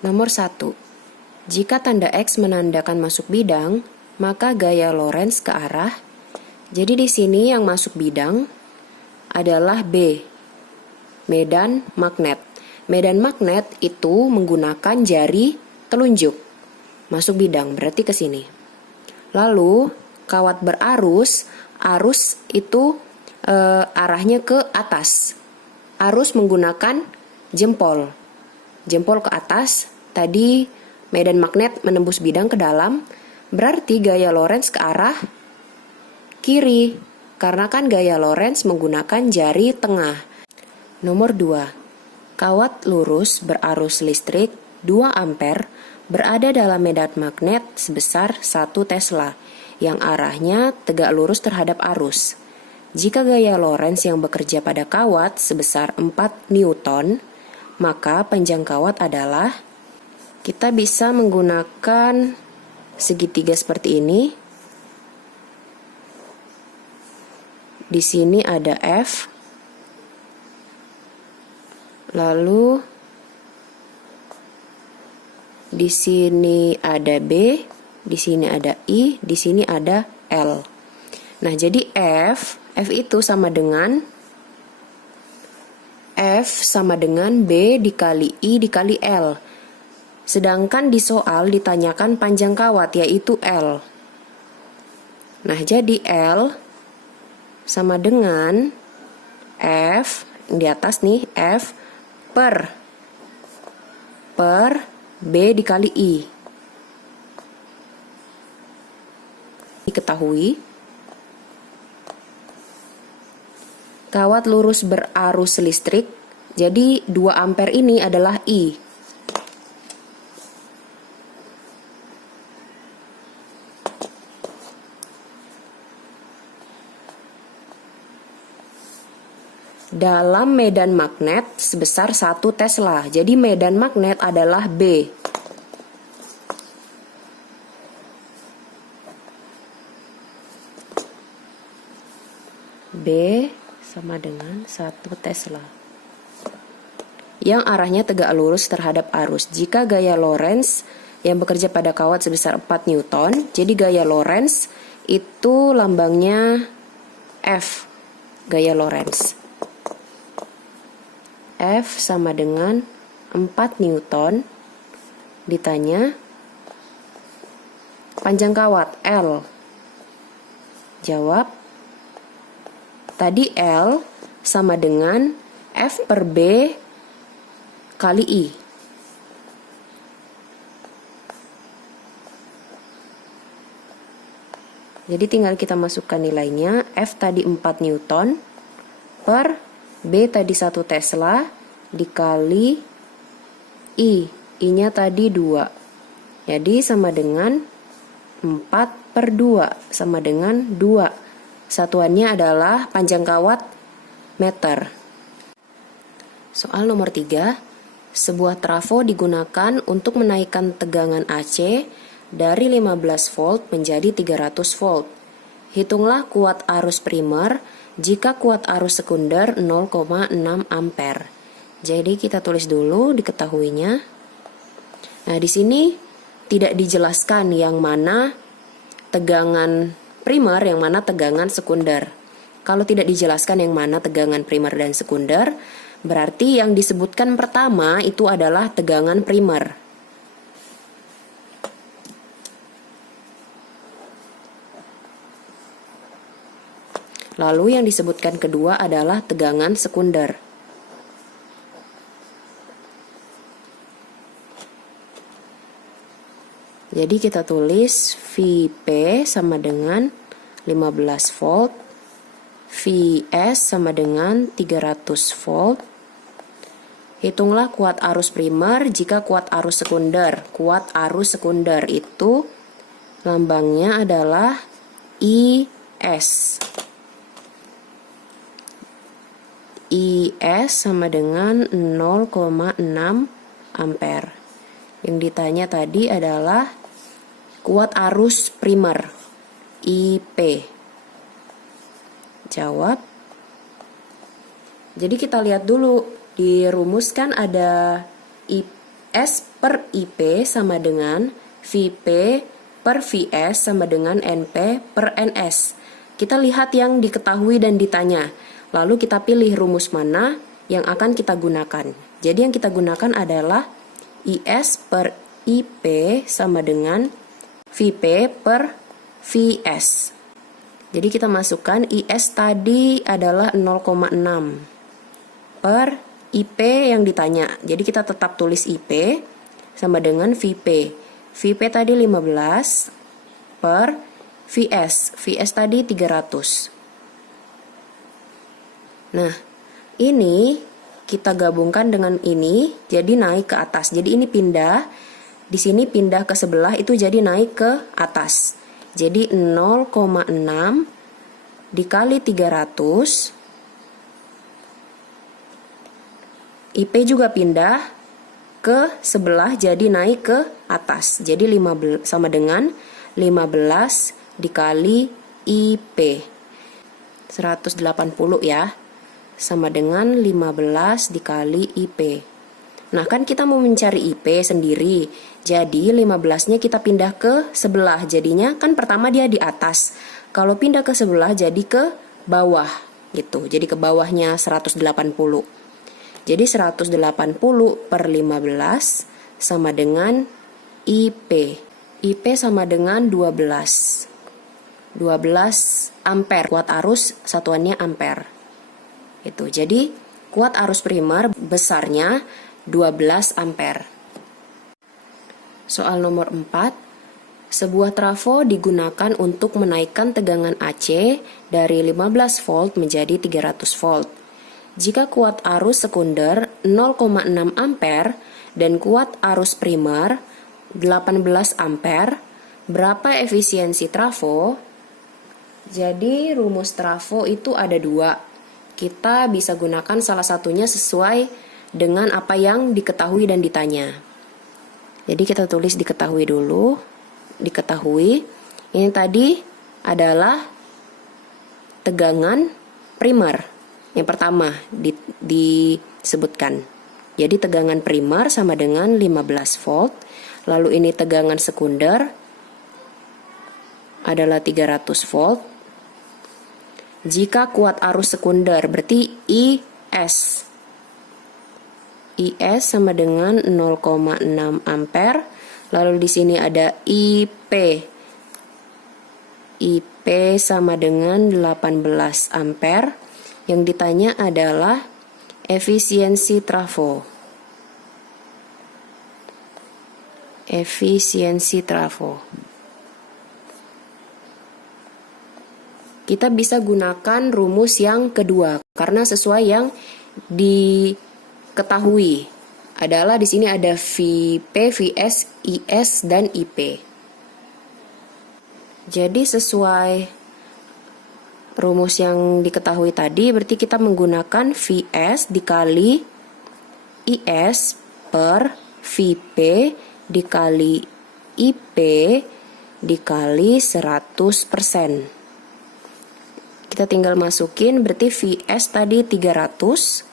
Nomor 1. Jika tanda X menandakan masuk bidang, maka gaya Lorentz ke arah. Jadi di sini yang masuk bidang adalah B, medan magnet. Medan magnet itu menggunakan jari telunjuk. Masuk bidang berarti ke sini. Lalu kawat berarus, arus itu arahnya ke atas. Arus menggunakan jempol. Jempol ke atas, tadi medan magnet menembus bidang ke dalam, berarti gaya Lorentz ke arah kiri, karena kan gaya Lorentz menggunakan jari tengah. Nomor 2. Kawat lurus berarus listrik 2 ampere berada dalam medan magnet sebesar 1 Tesla, yang arahnya tegak lurus terhadap arus. Jika gaya Lorentz yang bekerja pada kawat sebesar 4 Newton, maka panjang kawat adalah, kita bisa menggunakan segitiga seperti ini. Di sini ada F, lalu di sini ada B, di sini ada I, di sini ada L. Nah, jadi F itu sama dengan B dikali I dikali L. Sedangkan di soal ditanyakan panjang kawat, yaitu L. Nah, jadi L sama dengan F, di atas nih, F per B dikali I. Diketahui, kawat lurus berarus listrik, jadi 2 ampere ini adalah I. Dalam medan magnet sebesar 1 Tesla. Jadi medan magnet adalah B. B sama dengan 1 Tesla. Yang arahnya tegak lurus terhadap arus. Jika gaya Lorentz yang bekerja pada kawat sebesar 4 Newton, jadi gaya Lorentz itu lambangnya F. Gaya Lorentz. F sama dengan 4 Newton. Ditanya panjang kawat L. Jawab, tadi L sama dengan F per B kali I. Jadi tinggal kita masukkan nilainya. F tadi 4 Newton per B tadi 1 Tesla dikali I. I-nya tadi 2. Jadi sama dengan 4 per 2 sama dengan 2. Satuannya adalah panjang kawat meter. Soal nomor 3. Sebuah trafo digunakan untuk menaikkan tegangan AC dari 15 volt menjadi 300 volt. Hitunglah kuat arus primer jika kuat arus sekunder 0,6 ampere. Jadi kita tulis dulu diketahuinya. Nah, di sini tidak dijelaskan yang mana tegangan primer, yang mana tegangan sekunder. Kalau tidak dijelaskan yang mana tegangan primer dan sekunder, berarti yang disebutkan pertama itu adalah tegangan primer. Lalu yang disebutkan kedua adalah tegangan sekunder. Jadi kita tulis Vp sama dengan 15 volt, Vs sama dengan 300 volt. Hitunglah kuat arus primer jika kuat arus sekunder. Kuat arus sekunder itu lambangnya adalah IS. IS sama dengan 0,6 ampere. Yang ditanya tadi adalah kuat arus primer, IP. Jawab. Jadi kita lihat dulu, di rumus kan ada S per IP sama dengan VP per VS sama dengan NP per NS. Kita lihat yang diketahui dan ditanya. Lalu kita pilih rumus mana yang akan kita gunakan. Jadi yang kita gunakan adalah IS per IP sama dengan VP per VS. Jadi kita masukkan IS tadi adalah 0,6 per IP yang ditanya. Jadi kita tetap tulis IP sama dengan VP. VP tadi 15 per VS. VS tadi 300. Nah, ini kita gabungkan dengan ini, jadi naik ke atas. Jadi ini pindah, di sini pindah ke sebelah, itu jadi naik ke atas. Jadi 0,6 dikali 300. IP juga pindah ke sebelah, jadi naik ke atas. Jadi 15 sama dengan 15 dikali IP. 180 ya. Sama dengan 15 dikali IP. Nah, kan kita mau mencari IP sendiri. Jadi 15-nya kita pindah ke sebelah. Jadinya kan pertama dia di atas. Kalau pindah ke sebelah jadi ke bawah gitu. Jadi ke bawahnya 180. Jadi 180 per 15 sama dengan IP. IP sama dengan 12. 12 ampere. Kuat arus satuannya ampere. Itu. Jadi kuat arus primer besarnya 12 ampere. Soal nomor 4. Sebuah trafo digunakan untuk menaikkan tegangan AC dari 15 volt menjadi 300 volt. Jika kuat arus sekunder 0,6 ampere dan kuat arus primer 18 ampere, berapa efisiensi trafo? Jadi rumus trafo itu ada dua. Kita bisa gunakan salah satunya sesuai dengan apa yang diketahui dan ditanya. Jadi kita tulis diketahui dulu. Diketahui. Ini tadi adalah tegangan primer. Yang pertama disebutkan. Jadi tegangan primer sama dengan 15 volt. Lalu ini tegangan sekunder adalah 300 volt. Jika kuat arus sekunder berarti IS. IS sama dengan 0,6 ampere. Lalu di sini ada IP. IP sama dengan 18 ampere. Yang ditanya adalah efisiensi trafo. Efisiensi trafo. Kita bisa gunakan rumus yang kedua karena sesuai yang diketahui. Adalah di sini ada VP, VS, IS dan IP. Jadi sesuai rumus yang diketahui tadi berarti kita menggunakan VS dikali IS per VP dikali IP dikali 100%. Kita tinggal masukin, berarti VS tadi 300.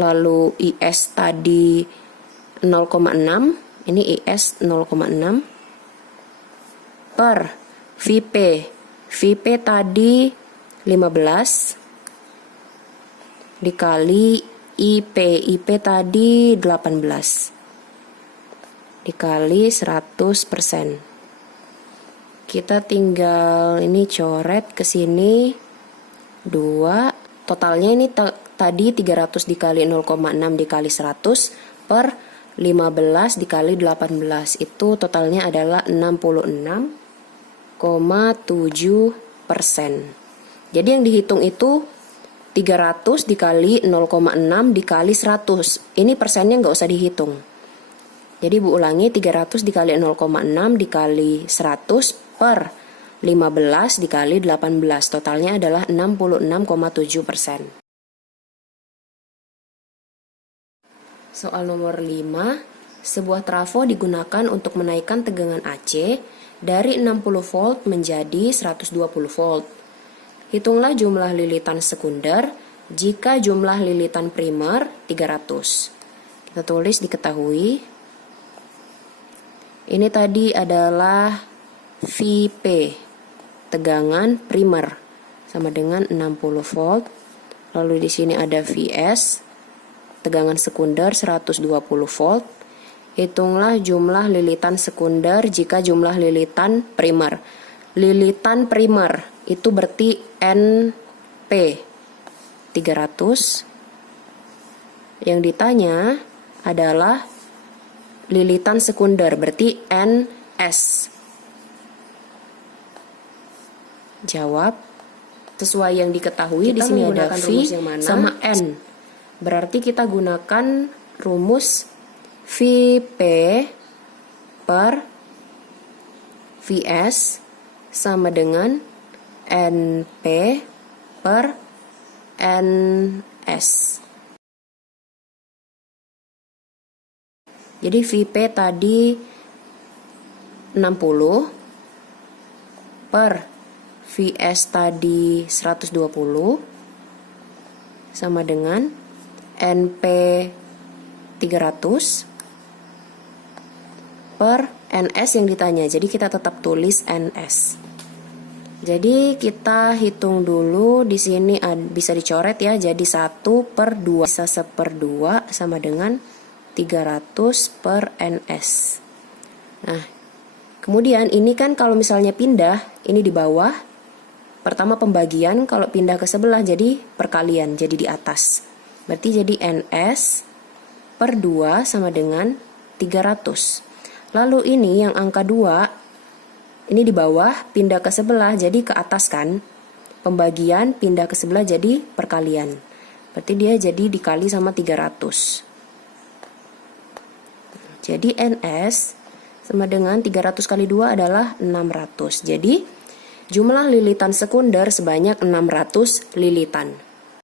Lalu IS tadi 0,6. Ini IS 0,6. Per VP. VP tadi 15. Dikali IP. IP tadi 18. Dikali 100%. Kita tinggal ini coret ke sini 2. Totalnya ini tadi 300 dikali 0,6 dikali 100 per 15 dikali 18. Itu totalnya adalah 66,7%. Jadi yang dihitung itu 300 dikali 0,6 dikali 100. Ini persennya nggak usah dihitung. Jadi Bu ulangi, 300 dikali 0,6 dikali 100 per 15 dikali 18. Totalnya adalah 66,7%. Soal nomor 5. Sebuah trafo digunakan untuk menaikkan tegangan AC dari 60 volt menjadi 120 volt. Hitunglah jumlah lilitan sekunder jika jumlah lilitan primer 300. Kita tulis diketahui. Ini tadi adalah Vp, tegangan primer, sama dengan 60 volt. Lalu di sini ada Vs, tegangan sekunder 120 volt. Hitunglah jumlah lilitan sekunder jika jumlah lilitan primer. Lilitan primer itu berarti Np 300. Yang ditanya adalah lilitan sekunder, berarti Ns. Jawab sesuai yang diketahui. Di sini ada V sama N. Berarti kita gunakan rumus Vp per Vs sama dengan Np per Ns. Jadi Vp tadi 60 per Vs tadi 120 sama dengan Np 300 per Ns yang ditanya. Jadi kita tetap tulis Ns. Jadi kita hitung dulu, di sini bisa dicoret ya. Jadi 1/2 bisa 1/2 sama dengan 300 per Ns. Nah, kemudian ini kan kalau misalnya pindah, ini di bawah. Pertama pembagian, kalau pindah ke sebelah jadi perkalian, jadi di atas. Berarti jadi Ns per 2 sama dengan 300. Lalu ini yang angka 2, ini di bawah, pindah ke sebelah jadi ke atas kan. Pembagian pindah ke sebelah jadi perkalian. Berarti dia jadi dikali sama 300. Jadi Ns sama dengan 300 kali 2 adalah 600. Jadi jumlah lilitan sekunder sebanyak 600 lilitan.